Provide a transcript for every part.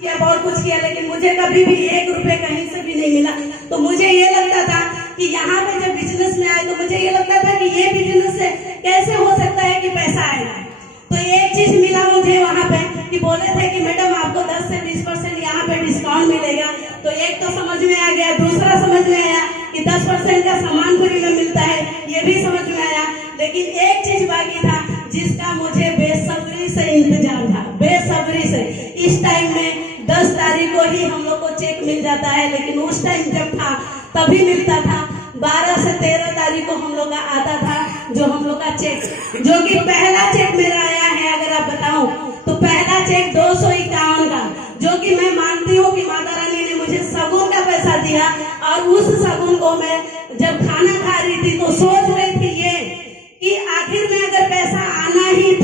किया, बहुत कुछ किया, लेकिन मुझे कभी भी 1 रुपए कहीं से भी नहीं मिला। तो मुझे ये लगता था कि यहाँ पे जब बिजनेस में आए तो मुझे ये लगता था कि ये बिजनेस से कैसे हो सकता है कि पैसा आएगा। तो एक चीज मिला मुझे वहाँ पे कि बोले थे कि मैडम आपको 10 से 20% यहाँ पे डिस्काउंट मिलेगा। तो एक तो समझ में आ गया, दूसरा समझ में आया कि 10% का सामान फ्री में मिलता है, ये भी समझ में आया। लेकिन एक चीज बाकी था जिसका मुझे बेसब्री से इंतजार था, बेसब्री से। इस टाइम में 10 तारीख को ही हम लोग को चेक मिल जाता है, लेकिन उस टाइम जब था तभी मिलता था। 12 से 13 तारीख को हम लोग का आता था जो हम लोग का चेक, जो कि पहला चेक मेरा आया है। अगर आप बताऊं तो पहला चेक 251 का, जो कि मैं मानती हूँ कि माता रानी ने मुझे सगुन का पैसा दिया। और उस सगुन को मैं जब खाना खा रही थी तो सोच रही थी ये कि आखिर में अगर पैसा आना ही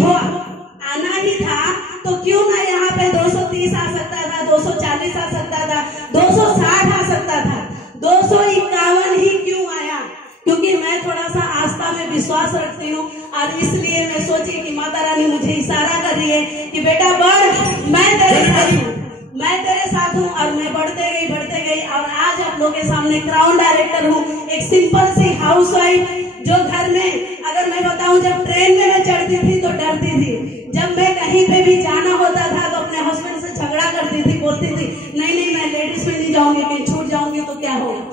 था तो क्यों ना यहाँ पे 230 आ सकता था, 240 आ सकता था, 260 आ सकता था, 251 ही क्यों आया? क्योंकि मैं थोड़ा सा आस्था में विश्वास रखती हूँ और इसलिए मैं सोची कि माता रानी मुझे इशारा कर रही है कि बेटा बढ़, मैं तेरे साथ हूँ, मैं तेरे साथ हूँ। और मैं बढ़ते गई और आज आप लोगों के सामने क्राउन डायरेक्टर हूँ, एक सिंपल सी हाउसवाइफ जो घर में, अगर मैं बताऊं जब ट्रेन में मैं चढ़ती थी तो डरती थी, जब मैं कहीं पे भी जाना होता था तो अपने हस्बैंड से झगड़ा करती थी, बोलती थी नहीं मैं लेडीज में नहीं जाऊंगी, कहीं छूट जाऊंगी तो क्या होगा।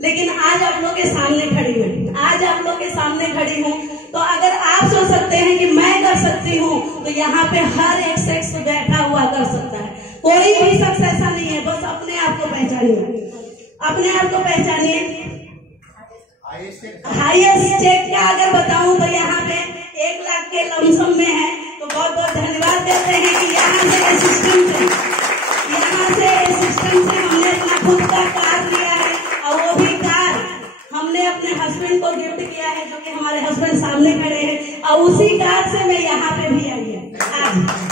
लेकिन आज आप लोग के सामने खड़ी हूँ, आज आप लोग के सामने खड़ी हूँ। तो अगर आप सोच सकते हैं कि मैं कर सकती हूँ तो यहाँ पे हर एक शख्स बैठा हुआ कर सकता है। कोई भी शख्स ऐसा नहीं है, बस अपने आप को पहचानिए, अपने आप को पहचानिए। हाईएस्ट चेक का अगर बताऊं तो यहाँ पे 1 लाख के लमसम में है। तो बहुत बहुत धन्यवाद देते हैं कि यहाँ से सिस्टम से हमने अपना खुद का कार लिया है और वो भी कार हमने अपने हस्बैंड को गिफ्ट किया है, जो कि हमारे हस्बैंड सामने खड़े हैं, और उसी कार से मैं यहाँ पे भी आई है आज।